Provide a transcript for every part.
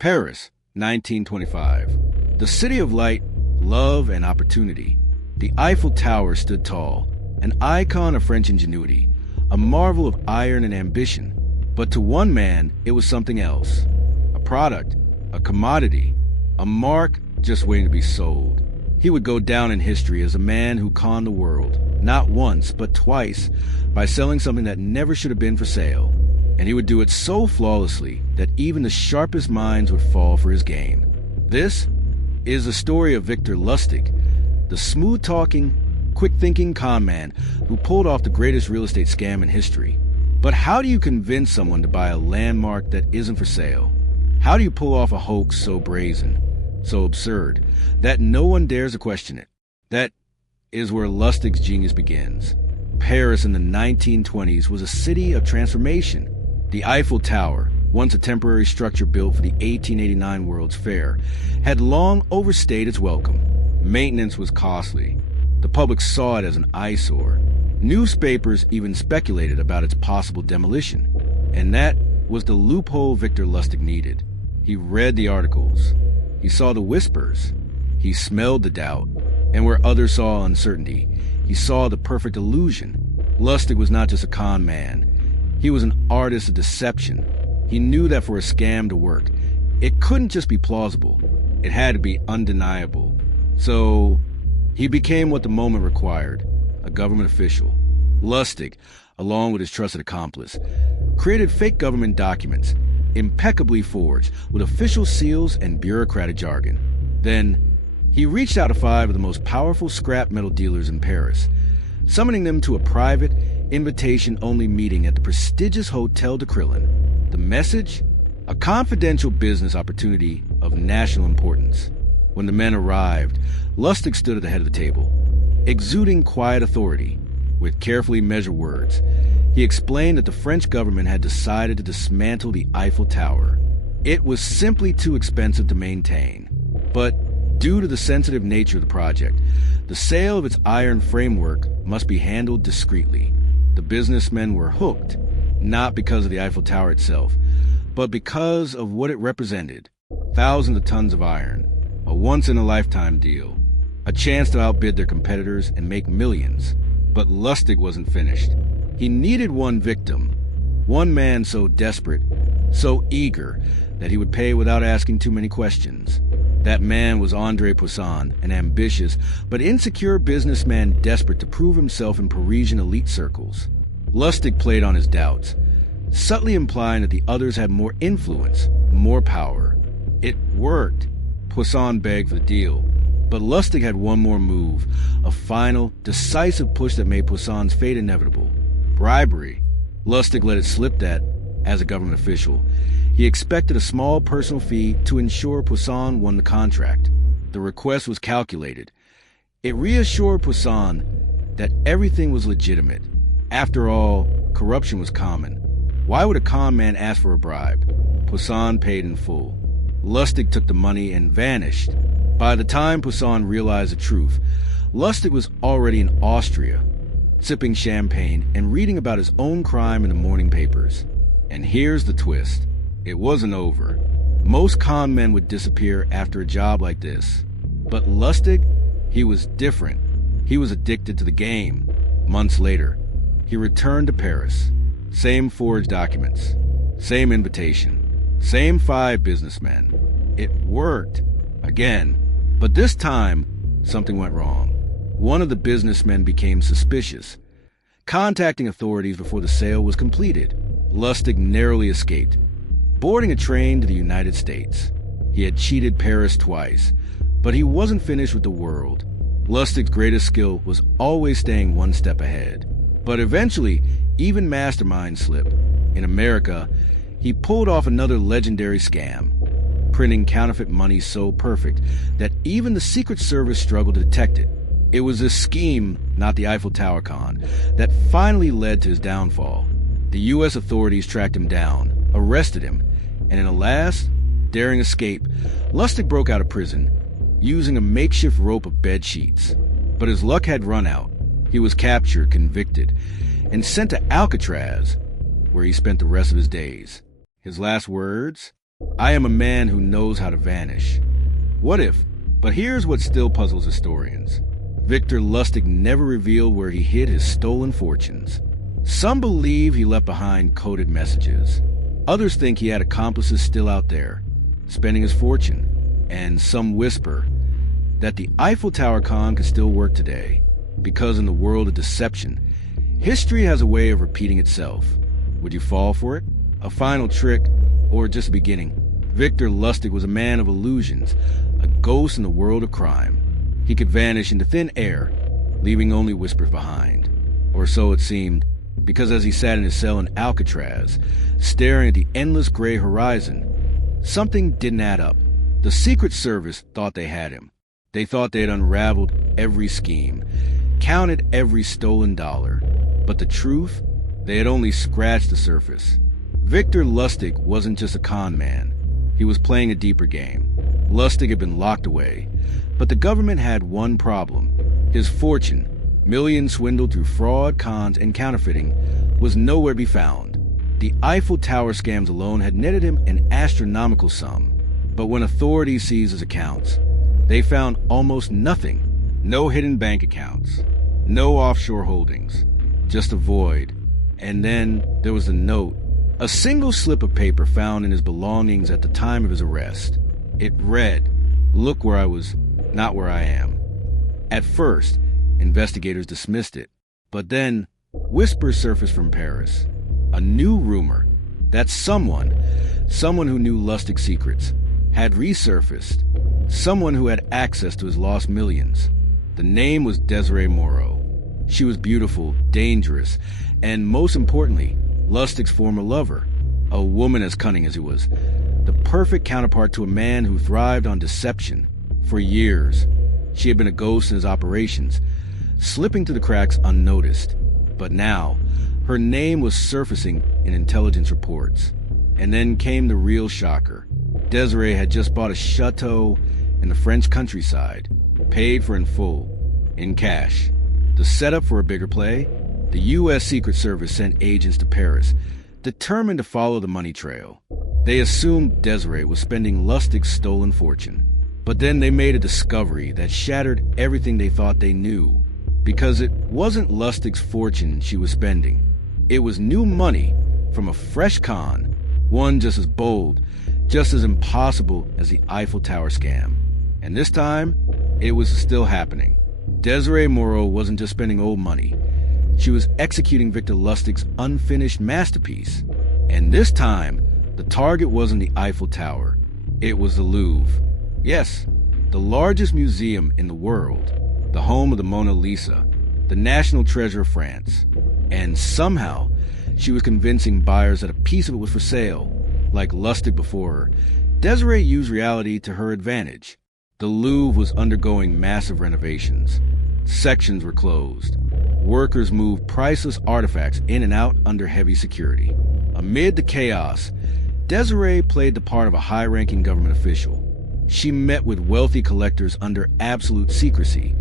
Paris, 1925. The city of light, love, and opportunity. The Eiffel Tower stood tall, an icon of French ingenuity, a marvel of iron and ambition. But to one man, it was something else. A product, a commodity, a mark just waiting to be sold. He would go down in history as a man who conned the world, not once, but twice, by selling something that never should have been for sale. And he would do it so flawlessly that even the sharpest minds would fall for his game. This is the story of Victor Lustig, the smooth-talking, quick-thinking con man who pulled off the greatest real estate scam in history. But how do you convince someone to buy a landmark that isn't for sale? How do you pull off a hoax so brazen, so absurd, that no one dares to question it? That is where Lustig's genius begins. Paris in the 1920s was a city of transformation. The Eiffel Tower, once a temporary structure built for the 1889 World's Fair, had long overstayed its welcome. Maintenance was costly. The public saw it as an eyesore. Newspapers even speculated about its possible demolition. And that was the loophole Victor Lustig needed. He read the articles. He saw the whispers. He smelled the doubt. And where others saw uncertainty, he saw the perfect illusion. Lustig was not just a con man. He was an artist of deception. He knew that for a scam to work, it couldn't just be plausible. It had to be undeniable. So he became what the moment required, a government official. Lustig, along with his trusted accomplice, created fake government documents, impeccably forged, with official seals and bureaucratic jargon. Then, he reached out to 5 of the most powerful scrap metal dealers in Paris, summoning them to a private, invitation-only meeting at the prestigious Hotel de Crillon. The message? A confidential business opportunity of national importance. When the men arrived, Lustig stood at the head of the table, exuding quiet authority. With carefully measured words, he explained that the French government had decided to dismantle the Eiffel Tower. It was simply too expensive to maintain. But due to the sensitive nature of the project, the sale of its iron framework must be handled discreetly. The businessmen were hooked, not because of the Eiffel Tower itself, but because of what it represented. Thousands of tons of iron, a once-in-a-lifetime deal, a chance to outbid their competitors and make millions. But Lustig wasn't finished. He needed one victim, one man so desperate, so eager, that he would pay without asking too many questions. That man was Andre Poisson, an ambitious but insecure businessman desperate to prove himself in Parisian elite circles. Lustig played on his doubts, subtly implying that the others had more influence, more power. It worked. Poisson begged for the deal. But Lustig had one more move, a final, decisive push that made Poisson's fate inevitable. Bribery. Lustig let it slip that, as a government official, he expected a small personal fee to ensure Poisson won the contract. The request was calculated. It reassured Poisson that everything was legitimate. After all, corruption was common. Why would a con man ask for a bribe? Poisson paid in full. Lustig took the money and vanished. By the time Poisson realized the truth, Lustig was already in Austria, sipping champagne and reading about his own crime in the morning papers. And here's the twist. It wasn't over. Most con men would disappear after a job like this. But Lustig, he was different. He was addicted to the game. Months later, he returned to Paris. Same forged documents. Same invitation. Same 5 businessmen. It worked. Again. But this time, something went wrong. One of the businessmen became suspicious, contacting authorities before the sale was completed. Lustig narrowly escaped, boarding a train to the United States. He had cheated Paris twice, but he wasn't finished with the world. Lustig's greatest skill was always staying one step ahead. But eventually, even Mastermind slipped. In America, he pulled off another legendary scam, printing counterfeit money so perfect that even the Secret Service struggled to detect it. It was this scheme, not the Eiffel Tower con, that finally led to his downfall. The U.S. authorities tracked him down, arrested him, and in a last, daring escape, Lustig broke out of prison, using a makeshift rope of bed sheets. But his luck had run out. He was captured, convicted, and sent to Alcatraz, where he spent the rest of his days. His last words? I am a man who knows how to vanish. What if? But here's what still puzzles historians. Victor Lustig never revealed where he hid his stolen fortunes. Some believe he left behind coded messages. Others think he had accomplices still out there, spending his fortune. And some whisper that the Eiffel Tower con could still work today, because in the world of deception, history has a way of repeating itself. Would you fall for it? A final trick, or just a beginning? Victor Lustig was a man of illusions, a ghost in the world of crime. He could vanish into thin air, leaving only whispers behind. Or so it seemed, because as he sat in his cell in Alcatraz, staring at the endless gray horizon, something didn't add up. The Secret Service thought they had him. They thought they had unraveled every scheme, counted every stolen dollar. But the truth? They had only scratched the surface. Victor Lustig wasn't just a con man. He was playing a deeper game. Lustig had been locked away, but the government had one problem. His fortune, millions swindled through fraud, cons, and counterfeiting, was nowhere to be found. The Eiffel Tower scams alone had netted him an astronomical sum. But when authorities seized his accounts, they found almost nothing. No hidden bank accounts, no offshore holdings, just a void. And then there was a note, a single slip of paper found in his belongings at the time of his arrest. It read, "Look where I was, not where I am." At first, investigators dismissed it, but then whispers surfaced from Paris. A new rumor that someone who knew Lustig's secrets had resurfaced, someone who had access to his lost millions. The name was Desiree Moreau. She was beautiful, dangerous, and most importantly, Lustig's former lover, a woman as cunning as he was, the perfect counterpart to a man who thrived on deception. For years, she had been a ghost in his operations, slipping through the cracks unnoticed. But now, her name was surfacing in intelligence reports. And then came the real shocker. Desiree had just bought a chateau in the French countryside, paid for in full, in cash. The setup for a bigger play? The U.S. Secret Service sent agents to Paris, determined to follow the money trail. They assumed Desiree was spending Lustig's stolen fortune. But then they made a discovery that shattered everything they thought they knew. Because it wasn't Lustig's fortune she was spending. It was new money from a fresh con, one just as bold, just as impossible as the Eiffel Tower scam. And this time, it was still happening. Desiree Moreau wasn't just spending old money. She was executing Victor Lustig's unfinished masterpiece. And this time, the target wasn't the Eiffel Tower. It was the Louvre. Yes, the largest museum in the world, the home of the Mona Lisa, the national treasure of France. And somehow, she was convincing buyers that a piece of it was for sale. Like Lustig before her, Desiree used reality to her advantage. The Louvre was undergoing massive renovations. Sections were closed. Workers moved priceless artifacts in and out under heavy security. Amid the chaos, Desiree played the part of a high-ranking government official. She met with wealthy collectors under absolute secrecy,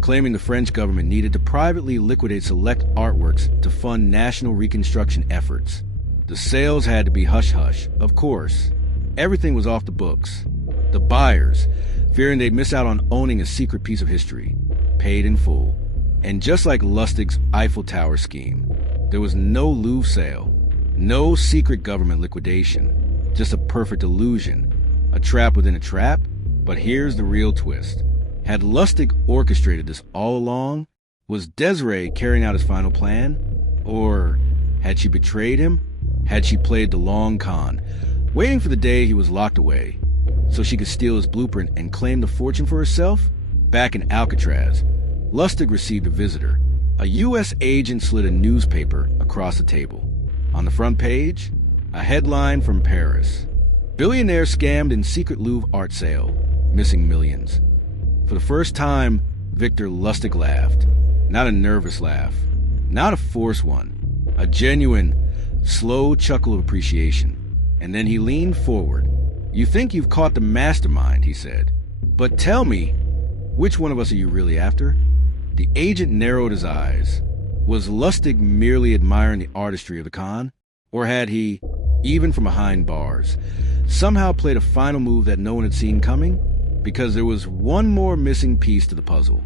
claiming the French government needed to privately liquidate select artworks to fund national reconstruction efforts. The sales had to be hush-hush, of course. Everything was off the books. The buyers, fearing they'd miss out on owning a secret piece of history, paid in full. And just like Lustig's Eiffel Tower scheme, there was no Louvre sale, no secret government liquidation, just a perfect illusion, a trap within a trap. But here's the real twist. Had Lustig orchestrated this all along? Was Desiree carrying out his final plan? Or had she betrayed him? Had she played the long con, waiting for the day he was locked away, so she could steal his blueprint and claim the fortune for herself? Back in Alcatraz, Lustig received a visitor. A U.S. agent slid a newspaper across the table. On the front page, a headline from Paris. Billionaire scammed in secret Louvre art sale, missing millions. For the first time, Victor Lustig laughed. Not a nervous laugh, not a forced one, a genuine, slow chuckle of appreciation. And then he leaned forward. "You think you've caught the mastermind," he said. "But tell me, which one of us are you really after?" The agent narrowed his eyes. Was Lustig merely admiring the artistry of the con? Or had he even from behind bars. Somehow played a final move that no one had seen coming, because there was one more missing piece to the puzzle,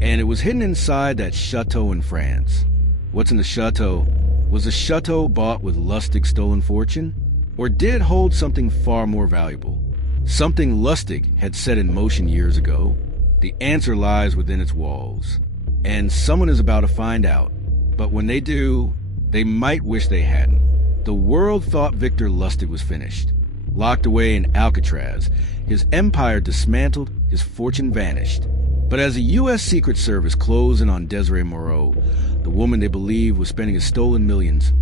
and it was hidden inside that chateau in France. What's in the chateau? Was the chateau bought with Lustig's stolen fortune? Or did it hold something far more valuable? Something Lustig had set in motion years ago? The answer lies within its walls. And someone is about to find out. But when they do, they might wish they hadn't. The world thought Victor Lustig was finished. Locked away in Alcatraz, his empire dismantled, his fortune vanished. But as the U.S. Secret Service closed in on Desiree Moreau, the woman they believed was spending his stolen millions,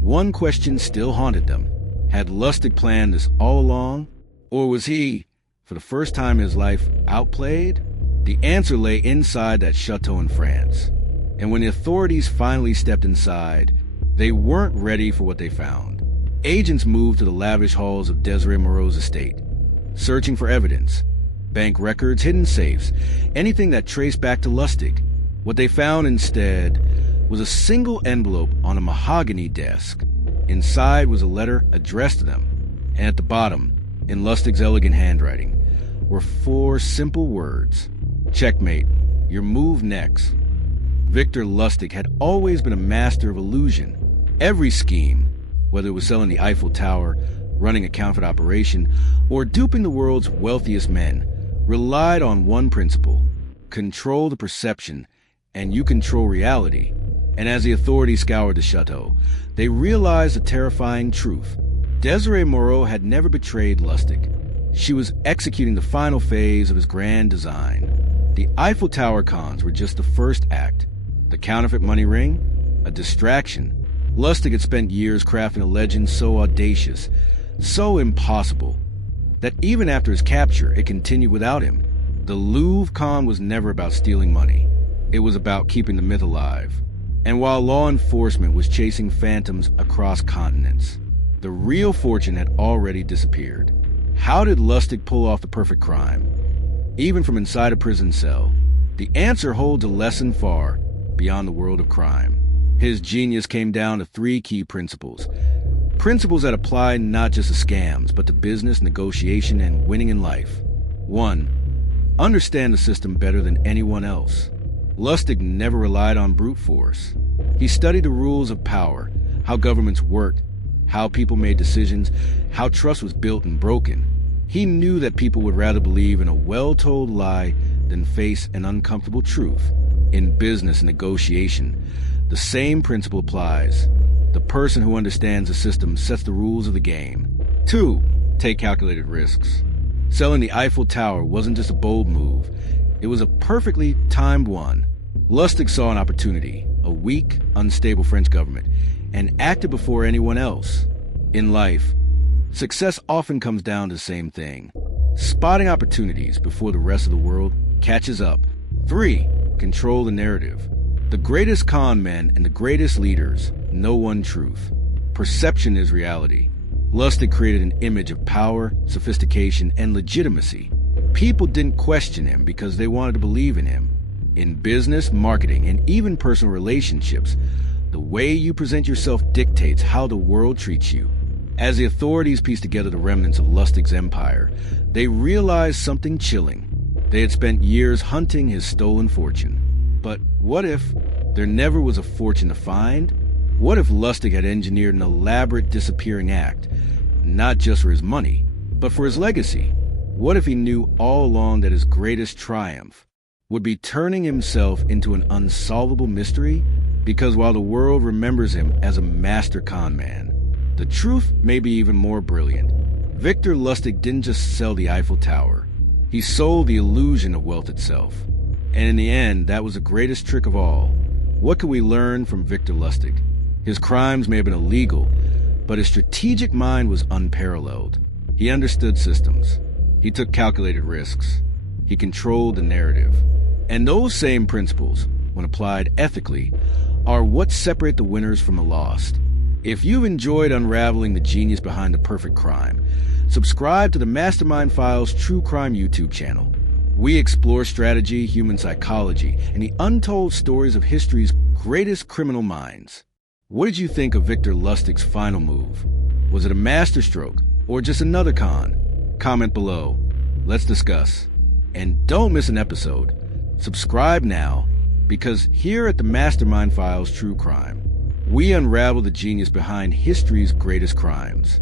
one question still haunted them. Had Lustig planned this all along? Or was he, for the first time in his life, outplayed? The answer lay inside that chateau in France. And when the authorities finally stepped inside, they weren't ready for what they found. Agents moved to the lavish halls of Desiree Moreau's estate, searching for evidence. Bank records, hidden safes, anything that traced back to Lustig. What they found instead was a single envelope on a mahogany desk. Inside was a letter addressed to them, and at the bottom, in Lustig's elegant handwriting, were 4 simple words. Checkmate, your move next. Victor Lustig had always been a master of illusion. Every scheme, whether it was selling the Eiffel Tower, running a counterfeit operation, or duping the world's wealthiest men, relied on one principle: control the perception, and you control reality. And as the authorities scoured the chateau, they realized a terrifying truth. Desiree Moreau had never betrayed Lustig. She was executing the final phase of his grand design. The Eiffel Tower cons were just the first act. The counterfeit money ring? A distraction. Lustig had spent years crafting a legend so audacious, so impossible, that even after his capture, it continued without him. The Louvre con was never about stealing money. It was about keeping the myth alive. And while law enforcement was chasing phantoms across continents, the real fortune had already disappeared. How did Lustig pull off the perfect crime? Even from inside a prison cell, the answer holds a lesson far beyond the world of crime. His genius came down to 3 key principles. Principles that apply not just to scams, but to business, negotiation, and winning in life. 1. Understand the system better than anyone else. Lustig never relied on brute force. He studied the rules of power, how governments worked, how people made decisions, how trust was built and broken. He knew that people would rather believe in a well-told lie than face an uncomfortable truth. In business and negotiation, the same principle applies. The person who understands the system sets the rules of the game. 2. Take calculated risks. Selling the Eiffel Tower wasn't just a bold move. It was a perfectly timed one. Lustig saw an opportunity, a weak, unstable French government, and acted before anyone else. In life, success often comes down to the same thing: spotting opportunities before the rest of the world catches up. 3. Control the narrative. The greatest con men and the greatest leaders know one truth: perception is reality. Lustig created an image of power, sophistication, and legitimacy. People didn't question him because they wanted to believe in him. In business, marketing, and even personal relationships, the way you present yourself dictates how the world treats you. As the authorities pieced together the remnants of Lustig's empire, they realized something chilling. They had spent years hunting his stolen fortune. But what if there never was a fortune to find? What if Lustig had engineered an elaborate disappearing act, not just for his money, but for his legacy? What if he knew all along that his greatest triumph would be turning himself into an unsolvable mystery? Because while the world remembers him as a master con man, the truth may be even more brilliant. Victor Lustig didn't just sell the Eiffel Tower. He sold the illusion of wealth itself. And in the end, that was the greatest trick of all. What could we learn from Victor Lustig? His crimes may have been illegal, but his strategic mind was unparalleled. He understood systems. He took calculated risks. He controlled the narrative. And those same principles, when applied ethically, are what separate the winners from the lost. If you've enjoyed unraveling the genius behind the perfect crime, subscribe to the Mastermind Files True Crime YouTube channel. We explore strategy, human psychology, and the untold stories of history's greatest criminal minds. What did you think of Victor Lustig's final move? Was it a masterstroke or just another con? Comment below. Let's discuss. And don't miss an episode. Subscribe now, because here at the Mastermind Files True Crime, we unravel the genius behind history's greatest crimes.